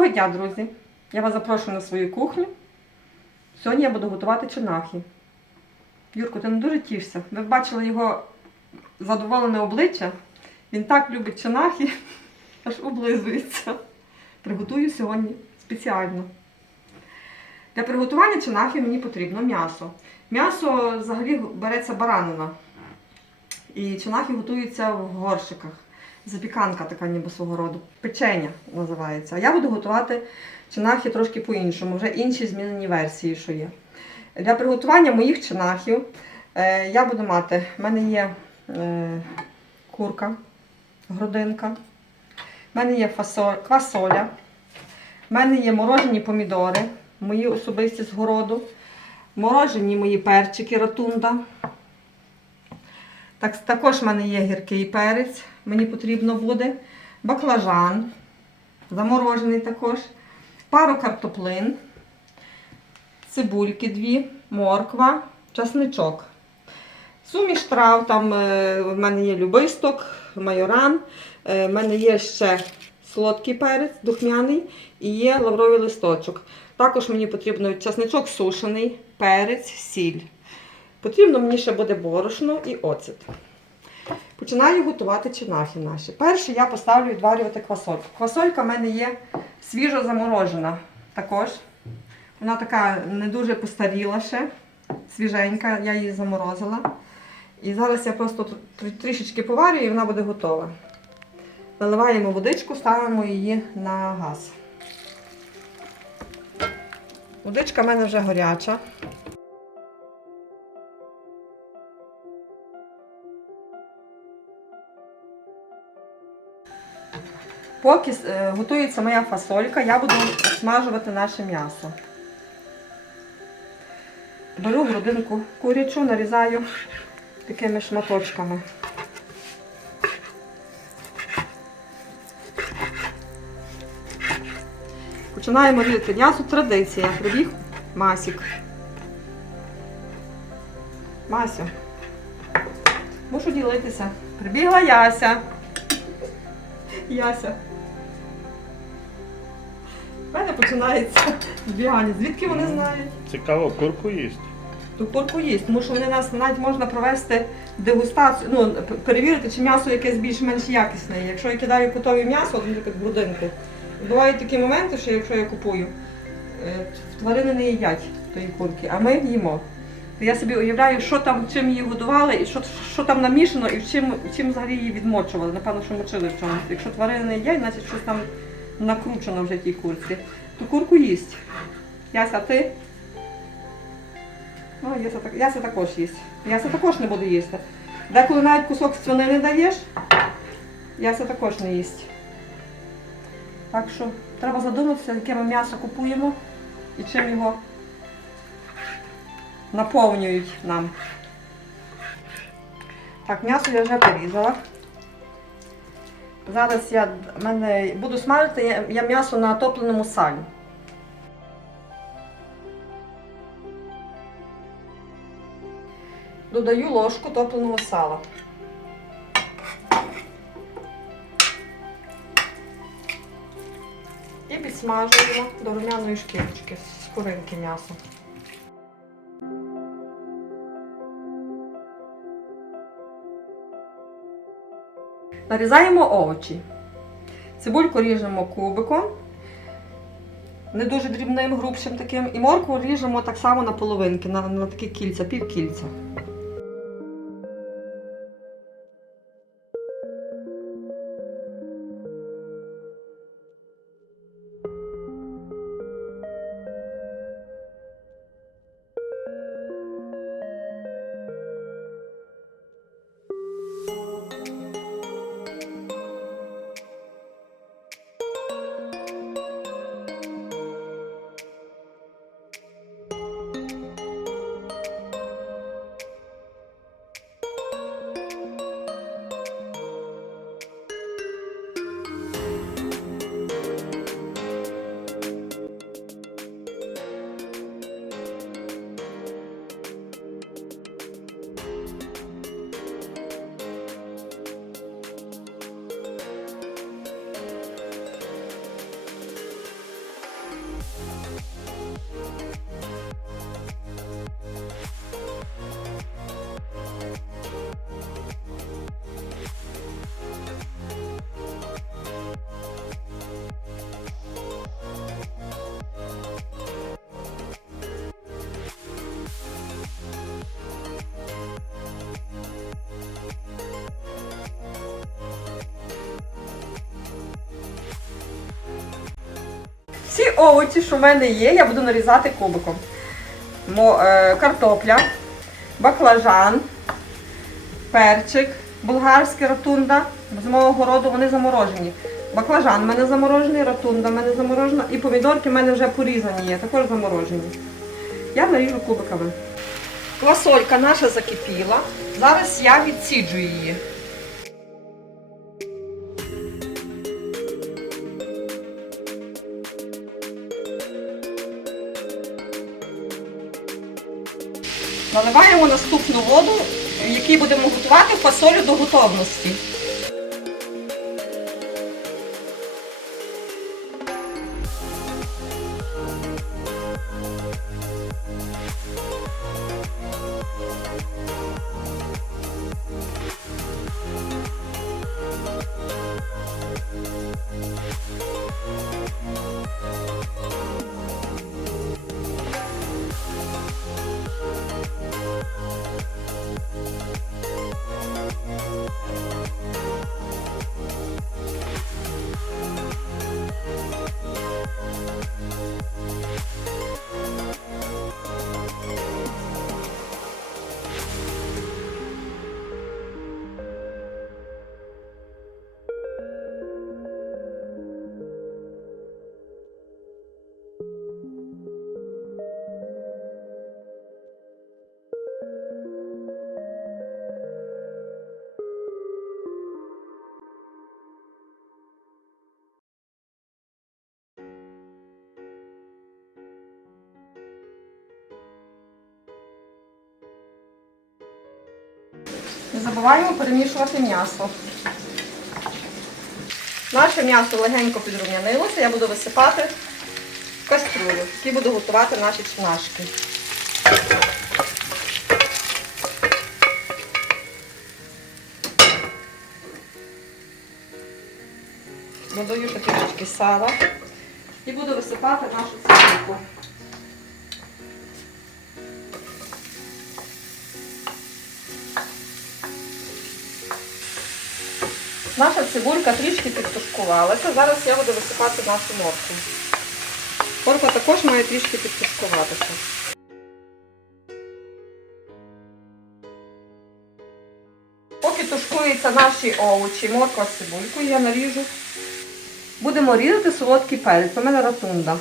Доброго дня, друзі! Я вас запрошую на свою кухню. Сьогодні я буду готувати чинахи. Юрко, ти не дуже тішся. Ви бачили його задоволене обличчя. Він так любить чинахи, аж облизується. Приготую сьогодні спеціально. Для приготування чинахи мені потрібно м'ясо. М'ясо взагалі береться баранина. І чинахи готуються в горщиках. Запіканка така ніби свого роду. Печення називається. А я буду готувати чинахи трошки по-іншому, вже інші змінені версії, що є. Для приготування моїх чинахів е, я буду мати, в мене є е, курка, грудинка, в мене є фасоль, квасоля, в мене є морожені помідори, мої особисті з городу, морожені мої перчики ратунда. Так, також в мене є гіркий перець, мені потрібно буде, баклажан, заморожений також, пару картоплин, цибульки дві, морква, часничок. Суміш трав, там е, в мене є любисток, майоран, е, в мене є ще солодкий перець, духмяний і є лавровий листочок. Також мені потрібно часничок сушений, перець, сіль. Потрібно мені ще буде борошно і оцет. Починаю готувати чинахи наші. Перше я поставлю відварювати квасольку. Квасолька в мене є свіжо заморожена також. Вона така не дуже постаріла ще, свіженька, я її заморозила. І зараз я просто трішечки поварю і вона буде готова. Наливаємо водичку, ставимо її на газ. Водичка в мене вже гаряча. Поки е, готується моя фасолька, я буду смажувати наше м'ясо. Беру грудинку курячу, нарізаю такими шматочками. Починаємо різати м'ясо. Традиція. Прибіг Масік. Масю. Мушу ділитися. Прибігла Яся. Яся. У мене починається збігання. Звідки вони знають? Цікаво, курку їсть. Ту курку їсть, тому що вони нас навіть можна провести дегустацію, ну, перевірити, чи м'ясо якесь більш-менш якісне. Якщо я кидаю готове м'ясо, наприклад, грудинку, бувають такі моменти, що якщо я купую, е, тварини не їдять тої курки, а ми їмо. То я собі уявляю, що там, чим її годували, і що, що там намішано, і чим, чим взагалі її відмочували. Напевно, що мочили в чомусь. Якщо тварини не їдять, значить щось там накручено вже тій курці. То курку їсть. Яся, ти? Ну, Яся, так- Яся також їсть. Яся також не буде їсти. Деколи навіть кусок свинини даєш, Яся також не їсть. Так що треба задуматися, яке ми м'ясо купуємо і чим його наповнюють нам. Так, м'ясо я вже порізала. Зараз я мене буду смажити я, я м'ясо на топленому салі. Додаю ложку топленого сала. І підсмажуємо до румяної шкірочки з куринки м'ясо. Нарізаємо овочі. Цибульку ріжемо кубиком, не дуже дрібним, грубшим таким. І моркву ріжемо так само на половинки, на, на такі кільця, півкільця. Овочі, що в мене є, я буду нарізати кубиком. Мо, е, картопля, баклажан, перчик, болгарський ротунда. З мого городу вони заморожені. Баклажан в мене заморожений, ротунда в мене заморожена і помідорки в мене вже порізані є, також заморожені. Я наріжу кубиками. Квасолька наша закипіла. Зараз я відсіджу її. Наливаємо наступну воду, в якій будемо готувати фасолю до готовності. Забуваємо перемішувати м'ясо. Наше м'ясо легенько підрум'янилося, я буду висипати в каструлю, в якій буду готувати наші чнашки. Додаю ще трішечки сала і буду висипати нашу цибульку. Наша цибулька трішки підтушкувалася. Зараз я буду висипати нашу моркву. Морква також має трішки підтушкуватися. Поки тушкуються наші овочі, морква з цибулькою, я наріжу. Будемо різати солодкий перець. У мене ротунда.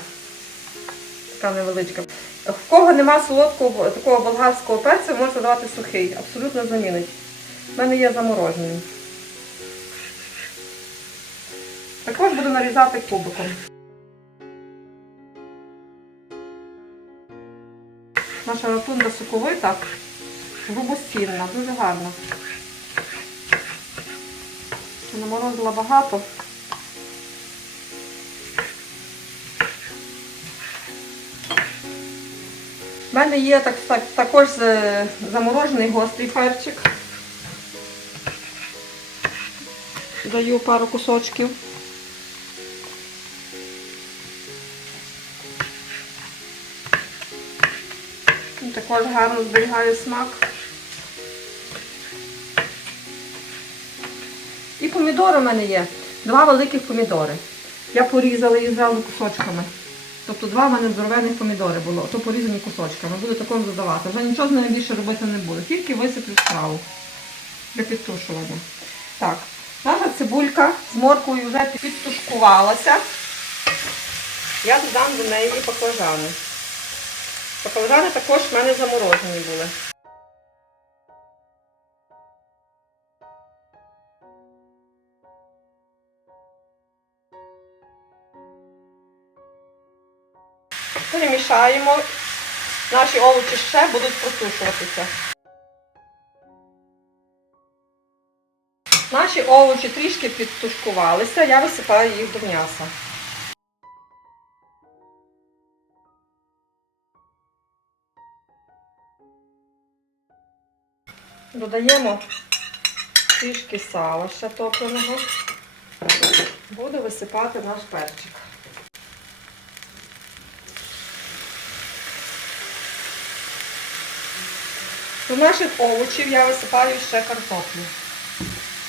Така невеличка. В кого нема солодкого такого болгарського перцю, можна давати сухий. Абсолютно замінить. У мене є заморожений. Також буду нарізати кубиком. Наша ротунда соковита, грубостінна, дуже гарна. Наморозила багато. У мене є так, так, також е, заморожений гострий перчик. Даю пару кусочків. Також гарно зберігає смак. І помідори в мене є. Два великих помідори. Я порізала їх зразу кусочками. Тобто два в мене здоровенних помідори було, то порізані кусочками. Буду також додавати. Вже нічого з ними більше робити не буду. Тільки висиплю страву для підтушування. Так, наша цибулька з морквою вже підтушкувалася. Я додам до неї баклажани. Баклажани також в мене заморожені були. Перемішаємо. Наші овочі ще будуть протушуватися. Наші овочі трішки підтушкувалися, я висипаю їх до м'яса. Додаємо трішки сала ще топленого. Буду висипати наш перчик. До наших овочів я висипаю ще картоплю.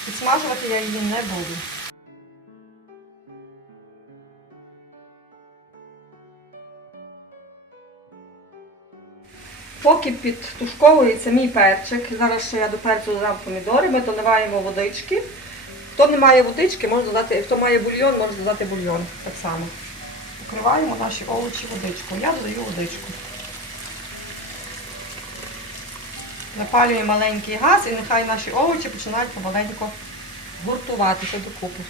Підсмажувати я її не буду. Поки підтушковується мій перчик, зараз ще я до перцю додам помідори, ми доливаємо водички. Хто не має водички, може додати, хто має бульйон, може додати бульйон так само. Покриваємо наші овочі водичкою. Я додаю водичку. Запалюємо маленький газ і нехай наші овочі починають помаленько гуртуватися докупи.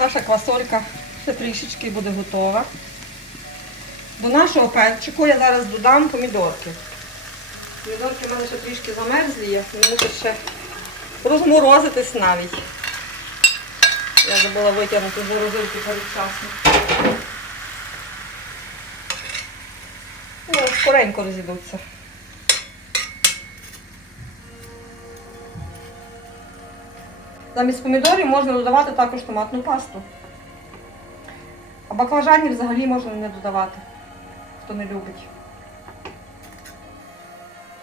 Наша квасолька ще трішечки буде готова. До нашого перчику я зараз додам помідорки. Помідорки в мене ще трішки замерзлі, є, вони ще розморозитись навіть. Я забула витягнути з морозилки передчасно. Ну, скоренько розійдуться. Замість помідорів можна додавати також томатну пасту. А баклажанів взагалі можна не додавати, хто не любить.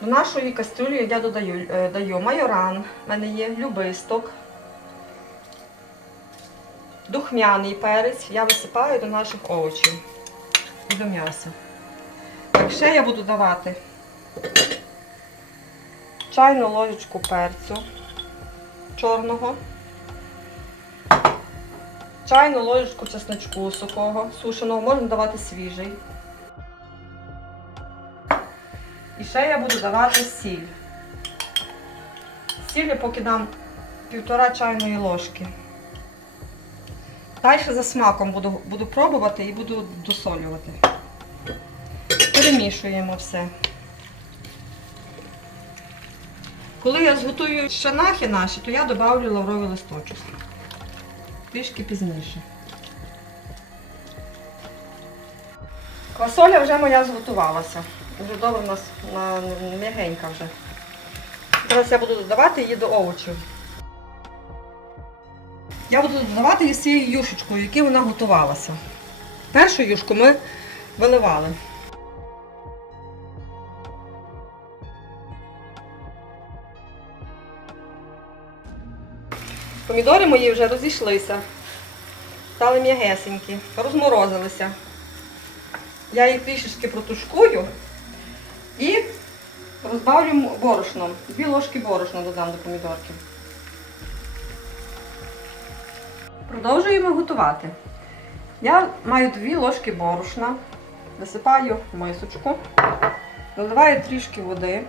До нашої кастрюлі я додаю е, даю майоран, в мене є любисток, духмяний перець. Я висипаю до наших овочів і до м'яса. Так, ще я буду давати чайну ложечку перцю чорного, чайну ложечку чесночку сухого, сушеного, можна давати свіжий. І ще я буду давати сіль. Сіль я поки дам півтора чайної ложки. Далі за смаком буду, буду пробувати і буду досолювати. Перемішуємо все. Коли я зготую шанахи наші, то я додавлю лавровий листочок. Трішки пізніше. Квасоля вже моя зготувалася. Вже добре у нас на, м'ягенька вже. Зараз я буду додавати її до овочів. Я буду додавати її з цією юшечкою, якою вона готувалася. Першу юшку ми виливали. Помідори мої вже розійшлися, стали м'ягесенькі, розморозилися. Я їх трішечки протушкую і розбавлю борошном. Дві ложки борошна додам до помідорки. Продовжуємо готувати. Я маю дві ложки борошна, висипаю в мисочку, доливаю трішки води.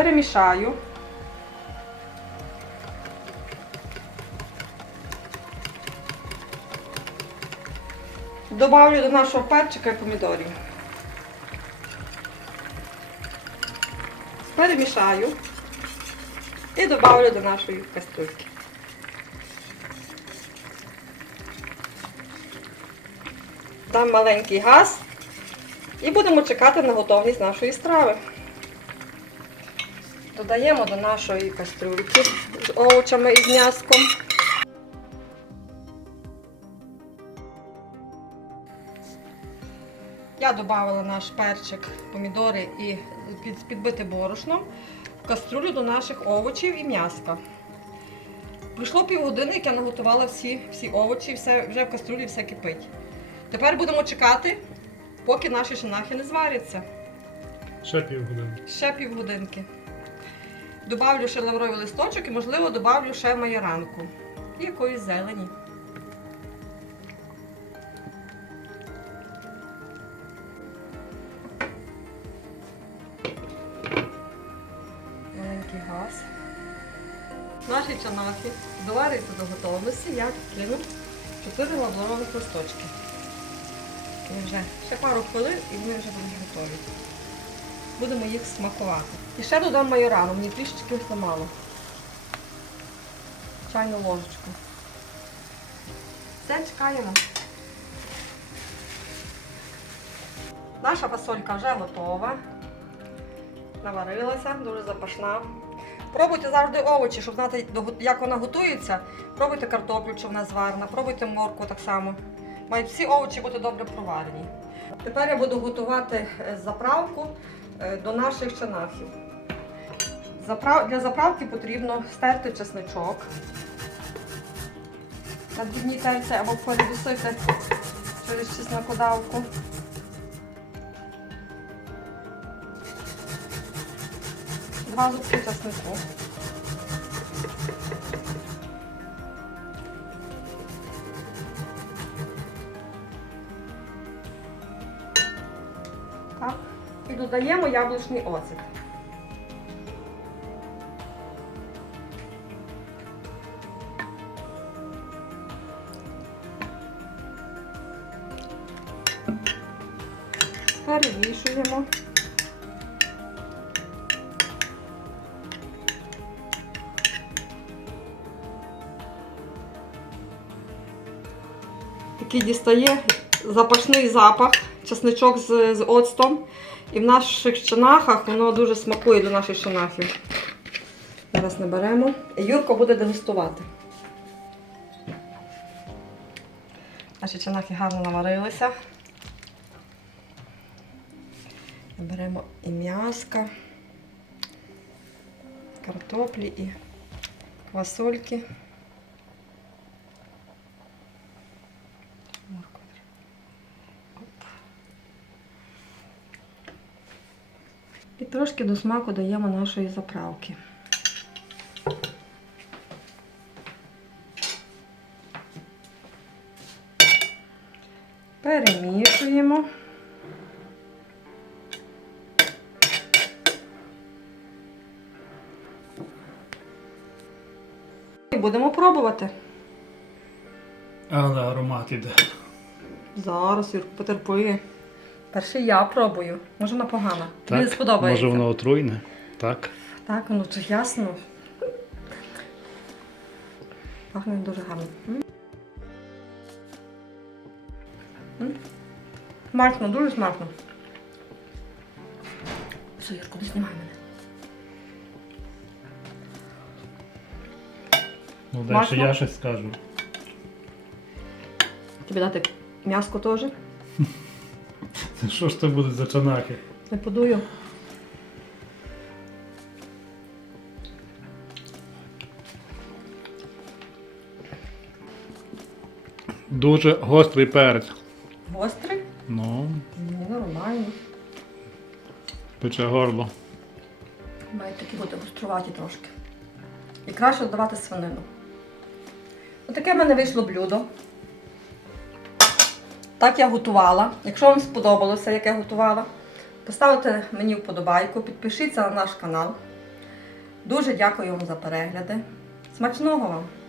Перемішаю. Добавлю до нашого перчика і помідорів. Перемішаю і добавлю до нашої кастрюльки. Дам маленький газ і будемо чекати на готовність нашої страви. Додаємо до нашої кастрюльки з овочами і з м'яском. Я додала наш перчик, помідори і під- підбите борошном в каструлю до наших овочів і м'яска. Пройшло півгодини, як я наготувала всі, всі овочі, все, вже в каструлі все кипить. Тепер будемо чекати, поки наші шинахи не зваряться. Ще півгодини. Ще півгодинки. Добавлю ще лавровий листочок і, можливо, добавлю ще майоранку. І якоїсь зелені. Маленький газ. Наші чанахи доварюються до готовності. Я кину 4 лаврових листочки. І вже ще пару хвилин і вони вже будуть готові будемо їх смакувати. І ще додам майорану, мені трішечки замало. Чайну ложечку. Все, чекаємо. Наша фасолька вже готова. Наварилася, дуже запашна. Пробуйте завжди овочі, щоб знати, як вона готується. Пробуйте картоплю, чи вона зварена, пробуйте моркву так само. Мають всі овочі бути добре проварені. Тепер я буду готувати е, заправку до наших чанахів. Для заправки потрібно стерти чесничок на дрібній терці або передусити через чеснокодавку. Два зубки чеснику. Додаємо яблучний оцет. Перемішуємо. Такий дістає запашний запах, чесничок з, з оцтом. І в наших чинахах воно дуже смакує до наших шинахів. Зараз наберемо. Юрко буде дегустувати. Наші чинахи гарно наварилися. Беремо і м'яска, картоплі і квасольки. І трошки до смаку даємо нашої заправки. Перемішуємо. І будемо пробувати. Але аромат іде. Зараз, Юрко, потерпи. Перше я пробую. Може вона погана. Мені не сподобається. Може воно отруйне? Так. Так, воно чи ясно. Пахне дуже гарно. М? М? Смачно, дуже смачно. Все, Юрко, не знімай мене. Ну, далі я щось скажу. Тобі дати м'яско теж? Що ж це буде за чанахи? Не подую. Дуже гострий перець. Гострий? Ну, Ні, нормально. пече горло. Мають такі бути гоструваті трошки. І краще додавати свинину. Отаке в мене вийшло блюдо. Так я готувала. Якщо вам сподобалося, як я готувала, поставте мені вподобайку, підпишіться на наш канал. Дуже дякую вам за перегляди. Смачного вам!